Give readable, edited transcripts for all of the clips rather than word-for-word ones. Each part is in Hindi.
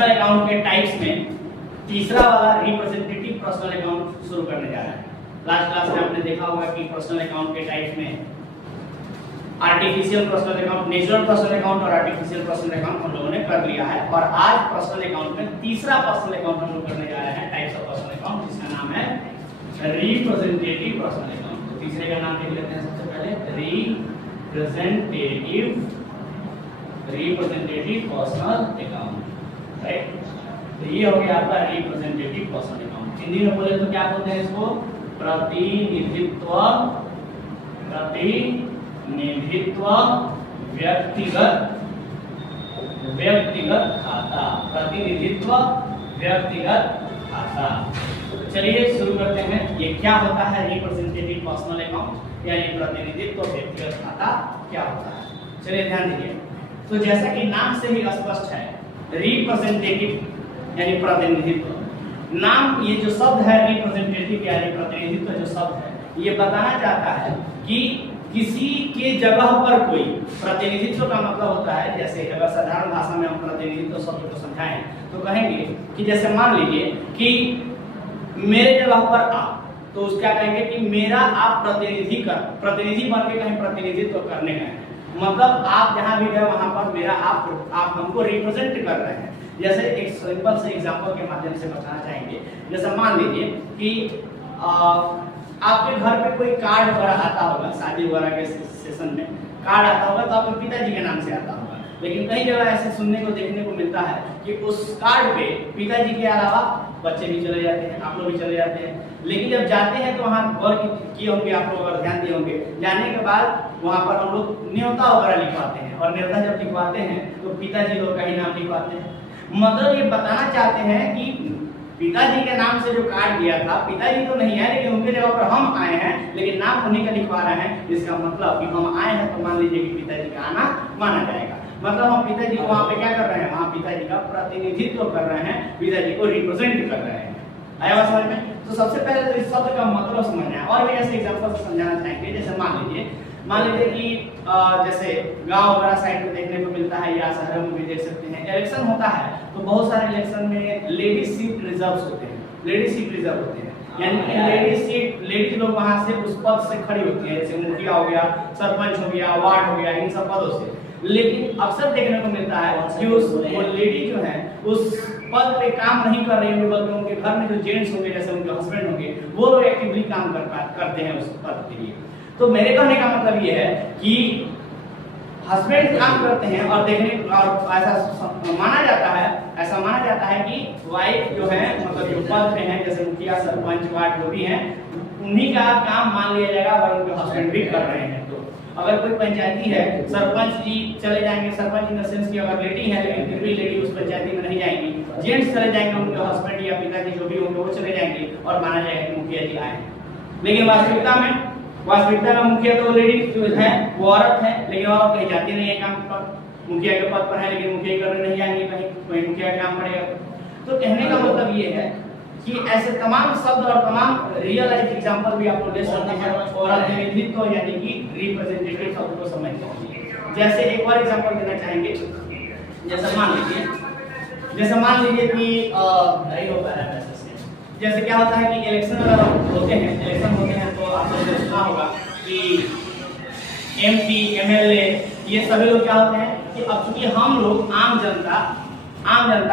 पर्सनल अकाउंट के टाइप्स में तीसरा वाला रिप्रेजेंटेटिव पर्सनल अकाउंट शुरू करने जा रहा है। लास्ट क्लास में आपने देखा होगा कि पर्सनल अकाउंट के टाइप्स में artificial personal account, natural personal account और आर्टिफिशियल पर्सनल अकाउंट हम लोगों ने कर लिया है। और आज पर्सनल अकाउंट में तीसरा पर्सनल अकाउंट हम लोग करने जा रहे हैं, टाइप्स ऑफ पर्सनल अकाउंट, जिसका नाम है रिप्रेजेंटेटिव पर्सनल अकाउंट। तो तीसरे का नाम देख लेते हैं सबसे पहले, रिप्रेजेंटेटिव पर्सनल अकाउंट, राइट। तो ये हो गया आपका रिप्रेजेंटेटिव पर्सनल अकाउंट। हिंदी में बोले तो क्या बोलते हैं इसको, प्रतिनिधित्व व्यक्तिगत खाता, प्रतिनिधित्व व्यक्तिगत खाता। चलिए शुरू करते हैं। ये क्या होता है रिप्रेजेंटेटिव पर्सनल अकाउंट, यानी प्रतिनिधित्व व्यक्तिगत खाता क्या होता है। चलिए ध्यान दीजिए। तो जैसा कि नाम से ही स्पष्ट है, रिप्रेजेंटेटिव यानी प्रतिनिधित्व। नाम, ये जो शब्द है रिप्रेजेंटेटिव यानी प्रतिनिधित्व जो शब्द है, ये बताना चाहता है कि किसी के जगह पर कोई, प्रतिनिधित्व का मतलब होता है, जैसे अगर साधारण भाषा में हम प्रतिनिधित्व शब्द को समझाएं तो कहेंगे कि जैसे मान लीजिए कि मेरे जगह पर आप, तो उसका कहेंगे कि मेरा आप प्रतिनिधि बन के कहीं प्रतिनिधित्व करने गए, मतलब आप जहां भी गए वहां पर मेरा आप हमको रिप्रेजेंट कर रहे हैं। जैसे एक सिंपल से एग्जांपल के माध्यम से बताना चाहेंगे। जैसे मान लीजिए कि आपके घर पे कोई कार्ड वगैरह आता होगा, शादी वगैरह के सेशन में कार्ड आता होगा, तो आपके पिताजी के नाम से आता होगा। लेकिन कई जगह ऐसे सुनने को देखने को मिलता है कि उस कार्ड पे पिताजी के अलावा बच्चे भी चले जाते हैं, आप लोग भी चले जाते हैं। लेकिन जब जाते हैं तो वहाँ गौर किए होंगे आप लोग, अगर ध्यान दिए होंगे, जाने के बाद वहाँ पर हम लोग न्योता वगैरह लिखवाते हैं, और न्योता जब लिखवाते हैं तो पिताजी लोग का ही नाम लिखवाते हैं। मतलब ये बताना चाहते हैं कि पिताजी के नाम से जो कार्ड दिया था, पिताजी तो नहीं है लेकिन उनके जगह पर हम आए हैं, लेकिन नाम उन्हीं का लिखवा रहे हैं। इसका मतलब कि हम आए हैं तो मान लीजिए कि पिताजी का आना माना जाएगा। मतलब हम पिताजी को वहाँ पे क्या कर रहे हैं, वहाँ पिताजी का प्रतिनिधित्व कर रहे हैं, पिताजी को रिप्रेजेंट कर रहे हैं। आया बात समझ में? तो सबसे पहले तो इस शब्द का मतलब समझना है, और भी ऐसे एग्जांपल से समझाना चाहेंगे। जैसे मान लीजिए कि जैसे गांव वगैरह साइड में देखने को मिलता है, या शहरों में भी देख सकते हैं, इलेक्शन होता है तो बहुत सारे इलेक्शन में लेडीज सीट रिजर्व होते हैं, लेडीज सीट रिजर्व होते हैं, यानी कि लेडीज लोग वहां से उस पद से खड़ी होती है, जैसे मुखिया हो गया, सरपंच हो गया, वार्ड हो गया, इन सब पदों से। लेकिन अक्सर देखने को मिलता है कि वो लेडी जो है उस पद पे काम नहीं कर रही होंगी, बल्कि उनके घर में जो जेंट्स होंगे, जैसे उनके हस्बैंड होंगे, वो लोग एक्टिवली काम करते हैं उस पद के लिए। तो मेरे कहने का मतलब ये है कि हस्बैंड काम करते हैं, और ऐसा माना जाता है कि वाइफ जो है, मतलब जो पद पे हैं, जैसे मुखिया, सरपंच, वार्ड जो भी हैं, उन्हीं का काम मान लिया जाएगा अगर उनके हस्बैंड भी कर रहे हैं। तो अगर कोई पंचायती है, सरपंच जी चले जाएंगे, सरपंच इन द सेंस की अगर लेडी है लेकिन फिर भी लेडी उस पंचायती में नहीं जाएंगी, जेंट्स चले जाएंगे, उनके हस्बैंड या पिताजी जो भी होंगे वो चले जाएंगे, और माना जाएगा कि मुखिया जी आए हैं। लेकिन वास्तविकता में मुखिया तो लेडी जो है वो औरत है, लेकिन औरत कहीं जाती नहीं है काम पर, मुखिया के पद पर है लेकिन मुखिया करने नहीं जाएंगे, कहीं मुखिया का काम पड़ेगा। तो कहने का मतलब ये है कि ऐसे तमाम शब्द और तमाम रियल लाइफ एग्जांपल भी आप लोग ले सकते हैं, और प्रतिनिधित्व यानी कि रिप्रेजेंटेटिव शब्द को समझते हैं। जैसे एक और एग्जांपल देना चाहेंगे। जैसे मान लीजिए कि नहीं हो पा रहा है, जैसे क्या होता है कि इलेक्शन होते हैं तो आप लोगों ने सुना होगा कि MP, MLA ये सभी लोग क्या होते हैं कि अब चूंकि हम लोग आम जनता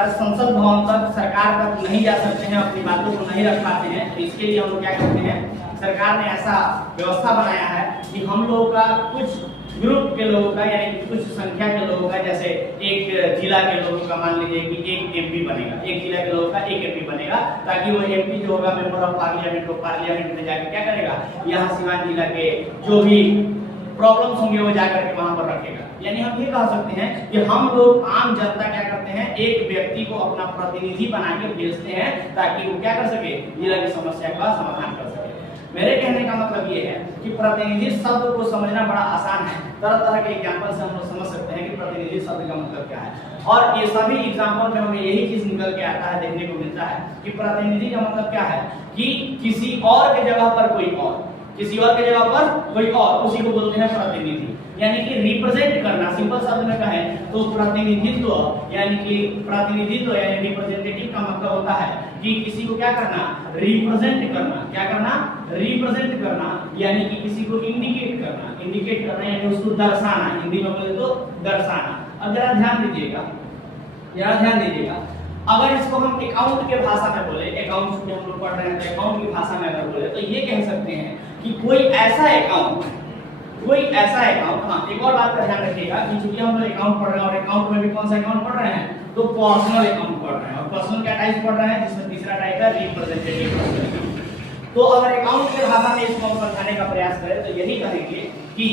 संसद भवन तक, सरकार तक नहीं जा सकते हैं, अपनी बातों को नहीं रख पाते हैं, तो इसके लिए हम लोग क्या करते हैं, सरकार ने ऐसा व्यवस्था बनाया है कि हम लोगों का कुछ ग्रुप के लोगों का, यानी कि कुछ संख्या के लोगों का, जैसे एक जिला के लोगों का मान लीजिए कि एक MP बनेगा, एक जिला के लोगों का एक MP बनेगा, ताकि वो MP जो होगा मेंबर ऑफ पार्लियामेंट, वो पार्लियामेंट में जाके क्या करेगा, यहाँ सिवान जिला के जो भी प्रॉब्लम्स होंगे वो जाकर के वहां पर रखेगा। यानी हम ये कह सकते हैं कि हम लोग आम जनता क्या करते हैं, एक व्यक्ति को अपना प्रतिनिधि बना के भेजते हैं, ताकि वो क्या कर सके, जिला की समस्या का समाधान कर सके। मेरे कहने का मतलब ये है कि प्रतिनिधि शब्द को समझना बड़ा आसान है। तरह तरह के एग्जांपल से हम लोग समझ सकते हैं कि प्रतिनिधि शब्द का मतलब क्या है, और ये सभी एग्जांपल में हमें यही चीज निकल के आता है, देखने को मिलता है कि प्रतिनिधि का मतलब क्या है कि किसी और के जगह पर कोई और, किसी और के जगह पर कोई और, उसी को बोलते हैं प्रतिनिधि। यानी कि रिप्रेजेंट करना, सिंपल शब्द में कहें तो प्रतिनिधित्व यानी रिप्रेजेंटेटिव का मतलब होता है कि किसी को क्या करना, रिप्रेजेंट करना। क्या करना, रिप्रेजेंट करना, यानी कि किसी को इंडिकेट करना यानी उसको दर्शाना, हिंदी में बोले तो दर्शाना। अब जरा ध्यान दीजिएगा, अगर इसको हम अकाउंट के भाषा में बोले, अकाउंट जो हम लोग पढ़ रहे हैं, अकाउंट की भाषा में अगर बोले तो ये कह सकते हैं कि कोई ऐसा अकाउंट, हाँ एक और बात का ध्यान रखिएगा कि चूंकि हम लोग अकाउंट पढ़ रहे हैं और अकाउंट में भी कौन सा अकाउंट पढ़ रहे हैं, तो पर्सनल अकाउंट पढ़ रहे हैं। और पर्सनल क्या टाइप पढ़ रहे हैं, जिसमें तीसरा टाइप है रिप्रेजेंटेटिव पर्सन। तो अगर अकाउंट के भाषा में इसको हम समझाने का प्रयास करें तो यही कहेंगे कि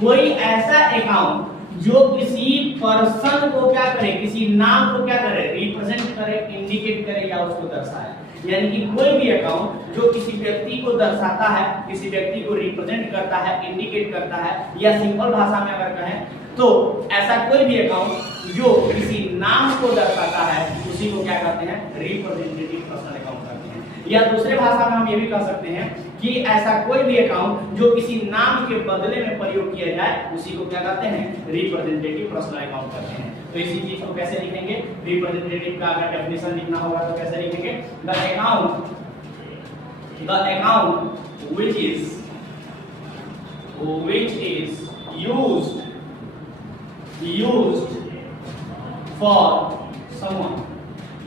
कोई ऐसा अकाउंट जो किसी पर्सन को क्या करे, किसी नाम को क्या करे, रिप्रेजेंट करे, इंडिकेट करे या उसको दर्शाए। यानी कि कोई भी अकाउंट जो किसी व्यक्ति को दर्शाता है, किसी व्यक्ति को रिप्रेजेंट करता है, इंडिकेट करता है, या सिंपल भाषा में अगर कहें तो ऐसा कोई भी अकाउंट जो किसी नाम को दर्शाता है उसी को क्या कहते हैं, रिप्रेजेंटेटिव पर्सनल अकाउंट कहते हैं। या दूसरे भाषा में हम ये भी कह सकते हैं कि ऐसा कोई भी अकाउंट जो किसी नाम के बदले में प्रयोग किया जाए उसी को क्या कहते हैं, रिप्रेजेंटेटिव पर्सनल अकाउंट कहते हैं। तो इसी चीज को कैसे लिखेंगे, रिप्रेजेंटेटिव का अगर डेफिनेशन लिखना होगा तो कैसे लिखेंगे, the account which is used for someone,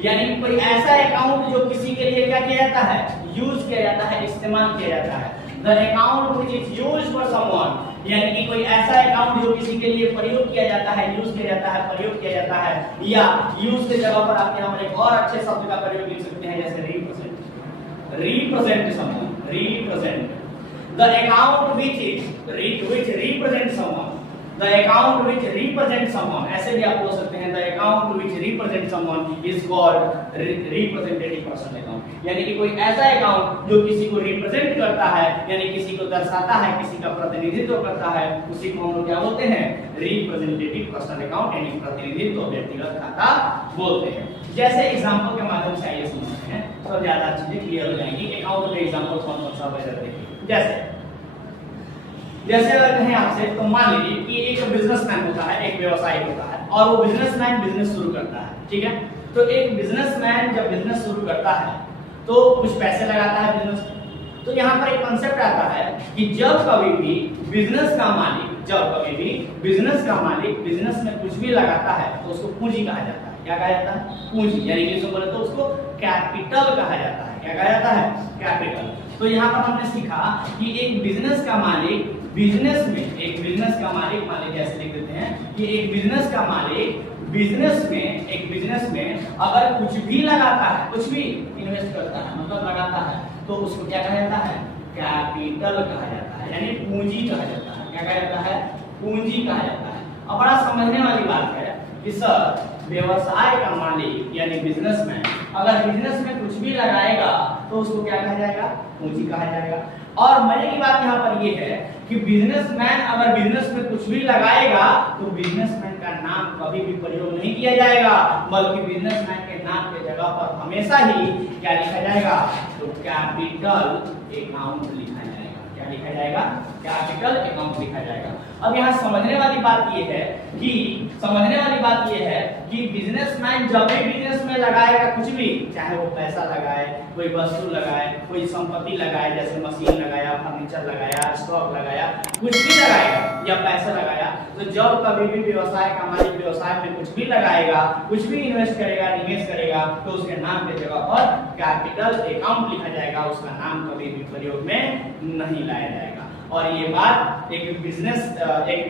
यानी कोई ऐसा अकाउंट जो किसी के लिए क्या किया जाता है, यूज किया जाता है, इस्तेमाल किया जाता है। The account which is used for someone, यानी कि कोई ऐसा अकाउंट जो किसी के लिए प्रयोग किया जाता है, यूज किया जाता है, प्रयोग किया जाता है, या यूज के जगह पर आप यहाँ पर एक और अच्छे शब्द का प्रयोग लिख सकते हैं जैसे represent someone, represent. The account which represents someone, the account which represents someone, ऐसे भी आप बोल सकते हैं, the account which represents someone is called representative personal account, यानी कि कोई ऐसा अकाउंट जो किसी को रिप्रेजेंट करता है, यानी किसी को दर्शाता है, किसी का प्रतिनिधित्व करता है, उसी को हम लोग क्या बोलते हैं, रिप्रेजेंटेटिव पर्सनल अकाउंट यानी प्रतिनिधित्व व्यक्तिगत खाता बोलते हैं। जैसे एग्जांपल के माध्यम से आइए समझते हैं तो ज्यादा चीजें क्लियर हो जाएंगी। अकाउंट के एग्जांपल कौन कौन सा वजह देखिए, जैसे अगर कहें आपसे तो मान लीजिए कि एक बिजनेसमैन होता है, एक व्यवसायी होता है और वो बिजनेसमैन बिजनेस शुरू करता है, ठीक है। तो एक बिजनेसमैन जब बिजनेस शुरू करता है तो कुछ पैसे लगाता है बिजनेस में। तो यहाँ पर एक कंसेप्ट आता है कि जब कभी भी बिजनेस का मालिक बिजनेस में कुछ भी लगाता है तो उसको पूंजी कहा जाता है। क्या कहा जाता है, पूंजी, यानी कि इसको बोले तो उसको कैपिटल कहा जाता है। क्या कहा जाता है, कैपिटल। तो यहाँ पर हमने सीखा कि एक बिजनेस का मालिक बिजनेस में जैसे लिख देते हैं कि एक बिजनेस का मालिक बिजनेस में अगर कुछ भी लगाता है, कुछ भी इन्वेस्ट करता है, मतलब लगाता है, तो उसको क्या कहा जाता है, कैपिटल कहा जाता है, यानी पूंजी कहा जाता है। क्या कहा जाता है, पूंजी कहा जाता है। अब बड़ा समझने वाली बात है कि सर व्यवसाय का मालिक यानी बिजनेसमैन अगर बिजनेस में कुछ भी लगाएगा तो उसको क्या कहा जाएगा, पूंजी कहा जाएगा। और मजे की बात यहाँ पर ये है कि बिजनेसमैन अगर बिजनेस में कुछ भी लगाएगा तो बिजनेसमैन का नाम कभी भी प्रयोग नहीं किया जाएगा, बल्कि बिजनेसमैन के नाम के जगह पर हमेशा ही क्या लिखा जाएगा, तो कैपिटल अकाउंट लिखा जाएगा। क्या लिखा जाएगा, कैपिटल अकाउंट लिखा जाएगा। अब यहाँ समझने वाली बात ये है कि बिजनेसमैन जब भी बिजनेस में लगाएगा कुछ भी, चाहे वो पैसा लगाए, कोई वस्तु लगाए, कोई संपत्ति लगाए, जैसे मशीन लगाया, फर्नीचर लगाया, स्टॉक लगाया, कुछ भी लगाएगा या पैसा लगाया, तो जब कभी भी व्यवसाय का मालिक व्यवसाय में कुछ भी लगाएगा, कुछ भी इन्वेस्ट करेगा, निवेश करेगा, तो उसके नाम के जगह पर कैपिटल अकाउंट लिखा जाएगा, उसका नाम कभी भी प्रयोग में नहीं लाया जाएगा। और ये बात एक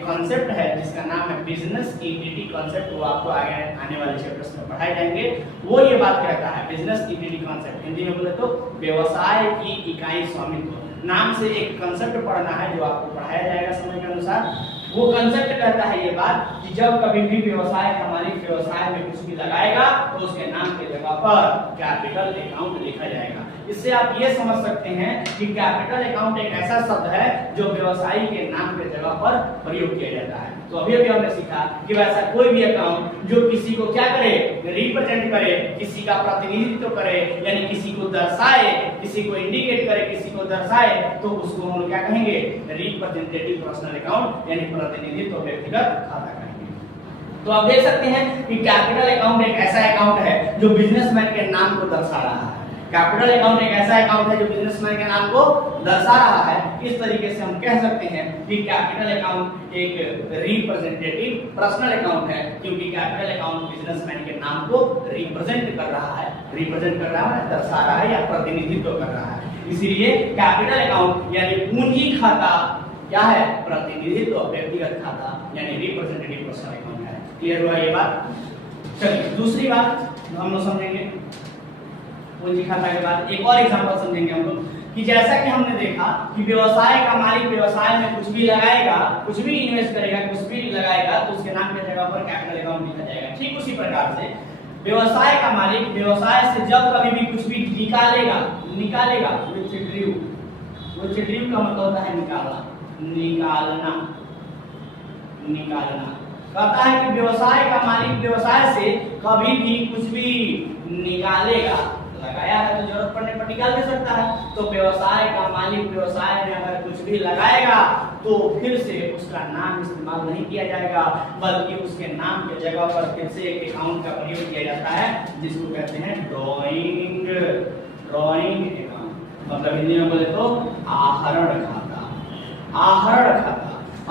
कॉन्सेप्ट है जिसका नाम है बिजनेस एंटिटी कॉन्सेप्ट, वो आपको आगे आने वाले चैप्टर्स में पढ़ाए जाएंगे। वो ये बात कहता है बिजनेस एंटिटी कॉन्सेप्ट, हिंदी में बोले तो व्यवसाय की इकाई स्वामित्व नाम से एक कॉन्सेप्ट पढ़ना है जो आपको पढ़ाया जाएगा समय के अनुसार। वो कॉन्सेप्ट कहता है ये बात कि जब कभी भी व्यवसाय का मालिक व्यवसाय में कुछ भी लगाएगा तो उसके नाम के जगह पर कैपिटल अकाउंट लिखा जाएगा। इससे आप ये समझ सकते हैं कि कैपिटल अकाउंट एक ऐसा शब्द है जो व्यवसायी के नाम के जगह पर प्रयोग किया जाता है। तो अभी अभी हमने सीखा कि वैसा कोई भी अकाउंट जो किसी को क्या करे, रिप्रेजेंट करे, किसी का प्रतिनिधित्व करे, यानी किसी को दर्शाए, किसी को इंडिकेट करे, किसी को दर्शाए, तो उसको हम लोग क्या कहेंगे, रिप्रेजेंटेटिव पर्सनल अकाउंट यानी प्रतिनिधित्व व्यक्तिगत खाता कहेंगे। तो आप देख सकते हैं कि कैपिटल अकाउंट एक ऐसा अकाउंट है जो बिजनेसमैन के नाम को दर्शा रहा है। कैपिटल अकाउंट एक ऐसा अकाउंट है जो बिजनेसमैन के नाम को दर्शा रहा है। इस तरीके से हम कह सकते हैं कि कैपिटल अकाउंट एक रिप्रेजेंटेटिव पर्सनल अकाउंट है, क्योंकि कैपिटल अकाउंट बिजनेसमैन के नाम को रिप्रेजेंट कर रहा है, दर्शा रहा है या प्रतिनिधित्व कर रहा है। इसीलिए कैपिटल अकाउंट यानी पूंजी खाता क्या है, प्रतिनिधित्व व्यक्तिगत खाता यानी रिप्रेजेंटेटिव पर्सनल अकाउंट है। क्लियर हुआ ये बात? चलिए दूसरी बात हम लोग समझेंगे पूंजी खाता के बाद एक और एग्जांपल समझेंगे हम लोग कि जैसा कि हमने देखा कि व्यवसाय का मालिक व्यवसाय में कुछ भी लगाएगा, कुछ भी इन्वेस्ट करेगा, कुछ भी लगाएगा तो उसके नाम की जगह पर कैपिटल अकाउंट लिखा जाएगा। ठीक उसी प्रकार से व्यवसाय का मालिक व्यवसाय से जब कभी भी कुछ भी निकालेगा विथड्रू का मतलब होता है निकालना कहता है कि व्यवसाय का मालिक व्यवसाय से कभी भी कुछ भी निकालेगा, लगाया है तो जरूरत पड़ने पर निकाल भी सकता है। तो व्यवसाय का मालिक व्यवसाय में अगर कुछ भी लगाएगा तो फिर से उसका नाम इस्तेमाल नहीं किया जाएगा, बल्कि उसके नाम के जगह पर फिर से एक अकाउंट का प्रयोग किया जाता है जिसको कहते हैं ड्राइंग अकाउंट। मतलब हिंदी में बोले तो आहरण खाता।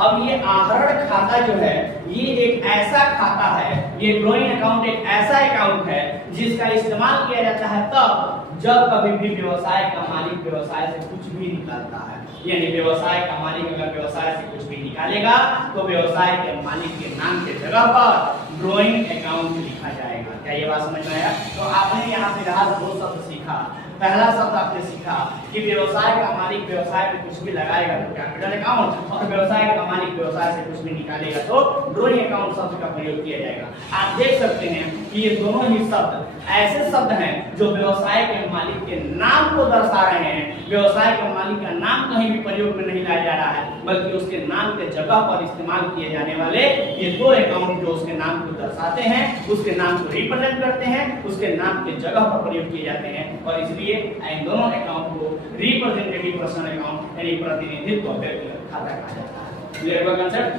अब ये आहरण खाता जो है ये एक ऐसा खाता है, ये ड्राइंग अकाउंट एक ऐसा अकाउंट है जिसका इस्तेमाल किया जाता है तब जब कभी भी व्यवसाय का मालिक व्यवसाय से कुछ भी निकालता है। यानी व्यवसाय का मालिक अगर व्यवसाय से कुछ भी निकालेगा तो व्यवसाय के मालिक के नाम के जगह पर ड्राइंग अकाउंट लिखा जाएगा। क्या ये बात समझ में आया? तो आपने यहाँ फिलहाल दो शब्द सीखा। पहला शब्द आपने सीखा कि व्यवसाय का मालिक व्यवसाय में कुछ भी लगाएगा तो कैपिटल अकाउंट, और व्यवसाय का मालिक व्यवसाय से कुछ भी निकालेगा तो ड्राइंग अकाउंट शब्द का प्रयोग किया जाएगा। आप देख सकते हैं कि ये दोनों ही शब्द ऐसे शब्द हैं जो व्यवसाय के मालिक के नाम को दर्शा रहे हैं। व्यवसाय के मालिक का नाम कहीं भी प्रयोग में नहीं लाया जा रहा है, बल्कि उसके नाम के जगह पर इस्तेमाल किए जाने वाले ये दो अकाउंट जो उसके नाम को दर्शाते हैं, उसके नाम को रिप्रेजेंट करते हैं, उसके नाम के जगह पर प्रयोग किए जाते हैं, और इसलिए इन दोनों अकाउंट को रिप्रेजेंटेटिव पर्सनल अकाउंट यानी प्रतिनिधित्व व्यक्तिगत खाता कहा जाता है। क्लियर हुआ कांसेप्ट?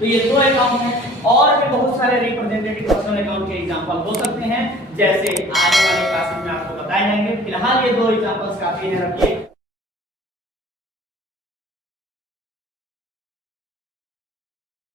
तो ये दो अकाउंट हैं, और भी बहुत सारे रिप्रेजेंटेटिव पर्सनल अकाउंट के एग्जांपल हो सकते हैं, जैसे आने वाले क्लासेस में आपको बताए जाएंगे। फिलहाल ये दो एग्जांपल्स काफी है, रखिए।